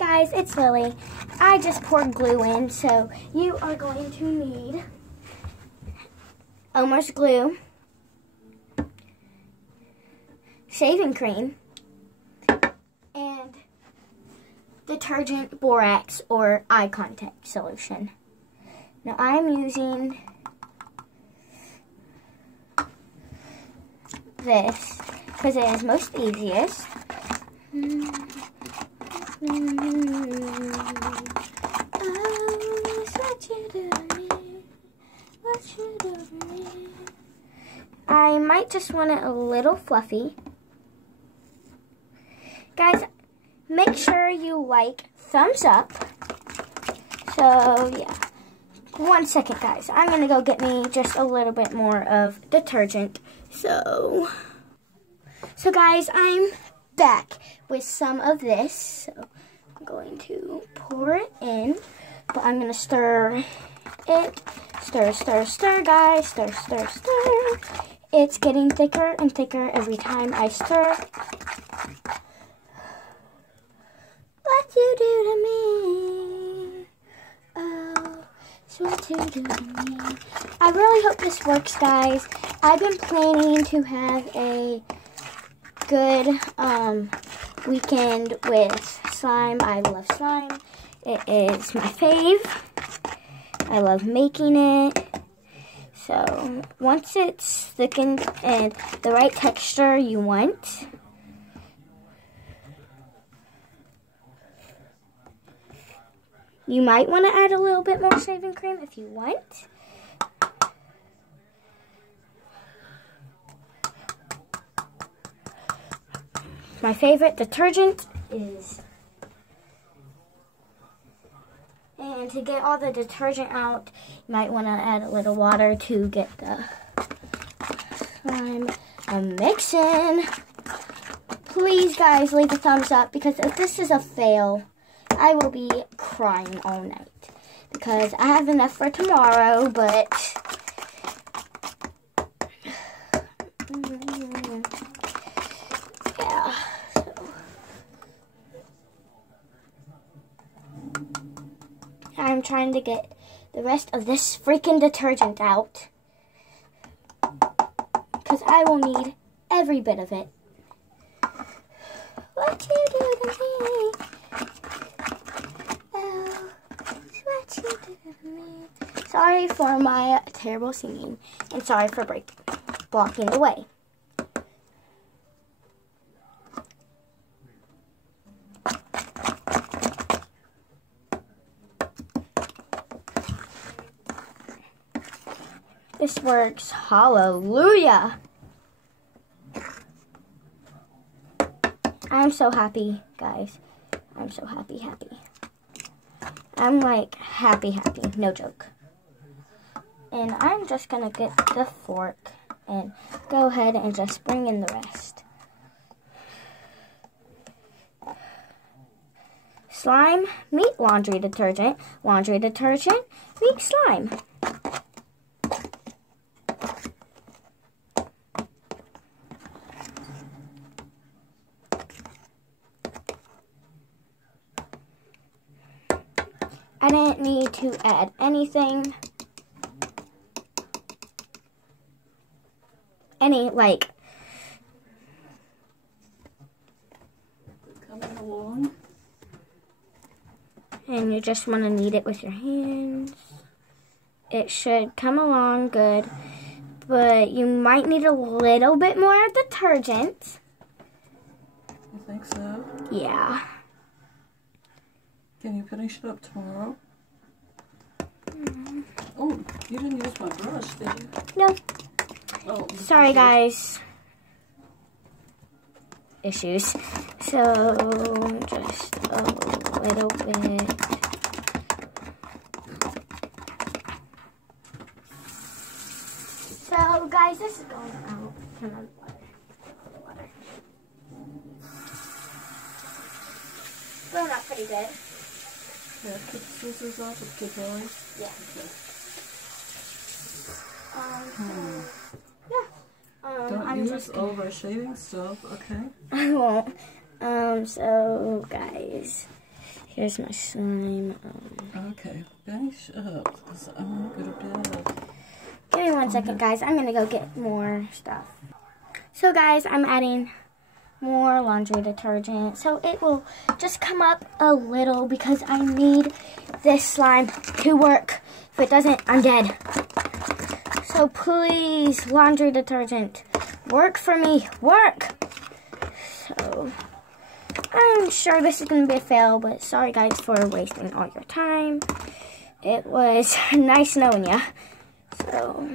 guys, it's Lily. I just poured glue in, so you are going to need Elmer's glue, shaving cream, and detergent, borax, or eye contact solution. Now I'm using this because it is most easiest. I might just want it a little fluffy. Guys, make sure you thumbs up. So yeah. 1 second, guys. I'm gonna go get me just a little bit more of detergent. So guys, I'm back with some of this. So I'm going to pour it in, but I'm gonna stir it. Stir, stir, stir, guys. Stir, stir, stir. It's getting thicker and thicker every time I stir. What you do to me? Oh, it's what you do to me. I really hope this works, guys. I've been planning to have a good weekend with slime. I love slime. It is my fave. I love making it. So once it's thickened and the right texture you want, you might want to add a little bit more shaving cream if you want. My favorite detergent is, and to get all the detergent out, you might want to add a little water to get the slime mixing. Please, guys, leave a thumbs up, because if this is a fail, I will be crying all night, because I have enough for tomorrow, but yeah. I'm trying to get the rest of this freaking detergent out, because I will need every bit of it. What you do to me? Oh, what you do to me? Sorry for my terrible singing, and sorry for blocking the way. This works. Hallelujah. I'm so happy, guys. I'm so happy. I'm happy. No joke. And I'm just going to get the fork and go ahead and just bring in the rest. Slime, meet laundry detergent. Laundry detergent, meet slime. I didn't need to add anything. Coming along. And you just want to knead it with your hands. It should come along good, but you might need a little bit more detergent. You think so? Yeah. Can you finish it up tomorrow? Oh, you didn't use my brush, did you? No. Oh. Sorry, guys. Issues. So, just a little bit. So, guys, this is going out. Turn on the water. Going out pretty good. Yeah, keep the scissors off with the going. Yeah. Okay. Yeah. Don't I'm use just over shaving stuff, okay? I won't. So guys, Here's my slime. Okay, finish up, because I want to go to bed. Give me 1 second, guys. I'm going to go get more stuff. So, guys, I'm adding more laundry detergent. So, it will just come up a little because I need this slime to work. If it doesn't, I'm dead. So, please, laundry detergent, work for me. Work! So, I'm sure this is going to be a fail, but sorry, guys, for wasting all your time. It was nice knowing ya. So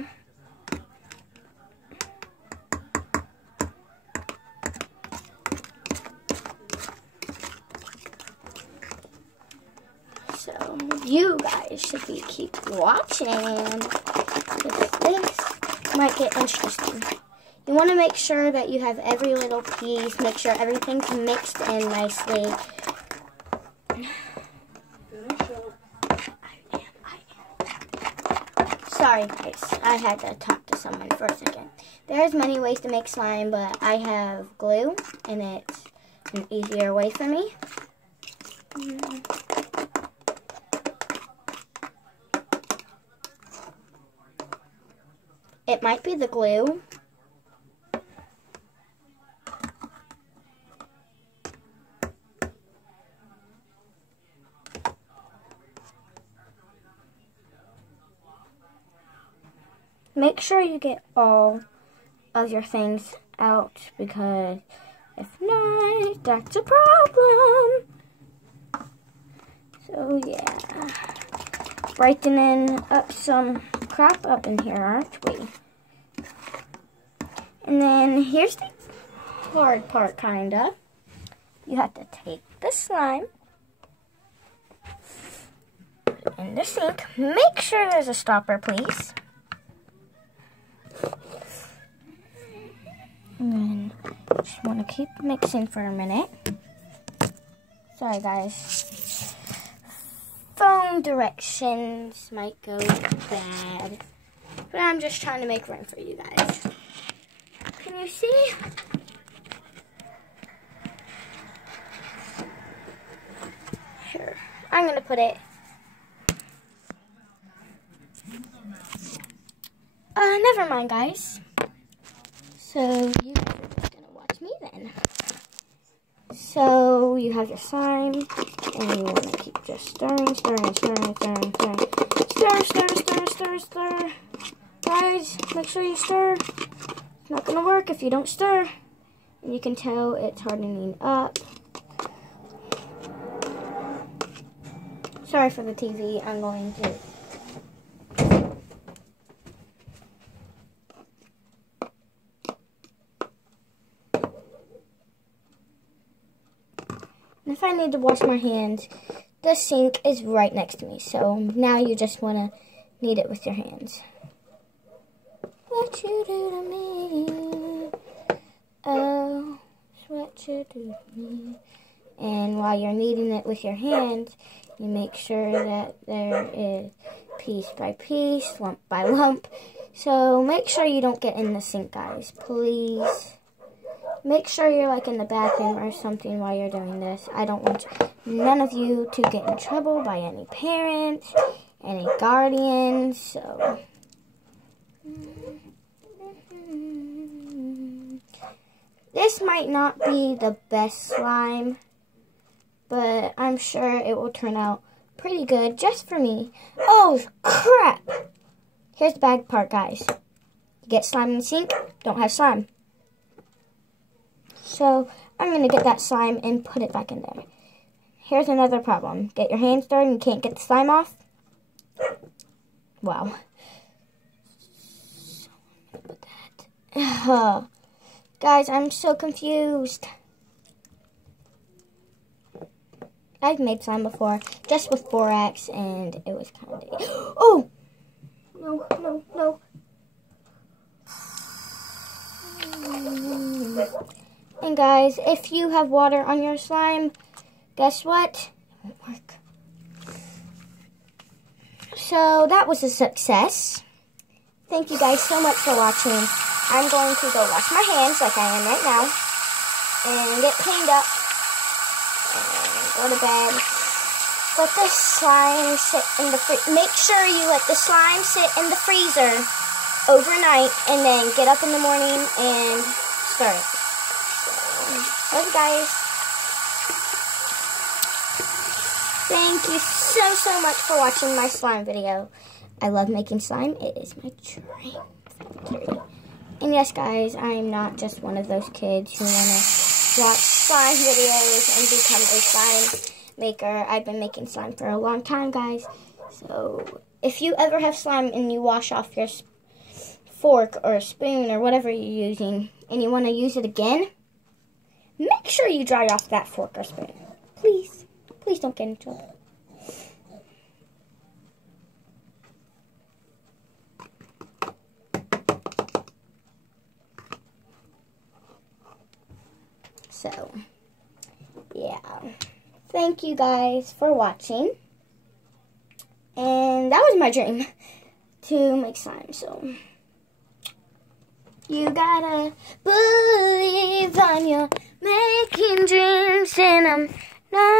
you guys should keep watching. This might get interesting. You want to make sure that you have every little piece. Make sure everything's mixed in nicely. Sorry guys, I had to talk to someone for a second. There's many ways to make slime, but I have glue, and it's an easier way for me. It might be the glue. Make sure you get all of your things out, because if not, that's a problem. So yeah, brightening up some crap up in here, aren't we? And then here's the hard part, kinda. You have to take the slime in the sink. Make sure there's a stopper, please. And then just want to keep mixing for a minute. Sorry guys. Phone directions might go bad, but I'm just trying to make room for you guys. Can you see? Here, I'm going to put it. Never mind guys. So you guys are just going to watch me then. So you have your slime, and you want to keep just stirring. Stir. Guys, make sure you stir. It's not going to work if you don't stir. And you can tell it's hardening up. Sorry for the TV. I'm going to... If I need to wash my hands, the sink is right next to me. So now you just want to knead it with your hands. What you do to me? Oh, what you do to me? And while you're kneading it with your hands, you make sure that there is piece by piece, lump by lump. So make sure you don't get in the sink, guys, please. Make sure you're like in the bathroom or something while you're doing this. I don't want none of you to get in trouble by any parents, any guardians. So this might not be the best slime, but I'm sure it will turn out pretty good just for me. Oh crap! Here's the bad part, guys. You get slime in the sink, don't have slime. So I'm going to get that slime and put it back in there. Here's another problem. Get your hands dirty and you can't get the slime off. Wow. So I'm going to put that. Guys, I'm so confused. I've made slime before, just with borax, and it was kind of... Oh! No. And guys, if you have water on your slime, guess what? It won't work. So that was a success. Thank you guys so much for watching. I'm going to go wash my hands like I am right now and get cleaned up and go to bed. let the slime sit in the make sure you let the slime sit in the freezer overnight and then get up in the morning and start it. So, okay guys. Thank you so much for watching my slime video. I love making slime. It is my dream. And yes guys, I am not just one of those kids who want to watch slime videos and become a slime maker. I've been making slime for a long time, guys. So if you ever have slime and you wash off your fork or spoon or whatever you're using and you want to use it again, make sure you dry off that fork or spoon. Please. Please don't get in trouble. So, yeah. Thank you guys for watching. And that was my dream, to make slime. So, you gotta believe on your making dreams, and I'm not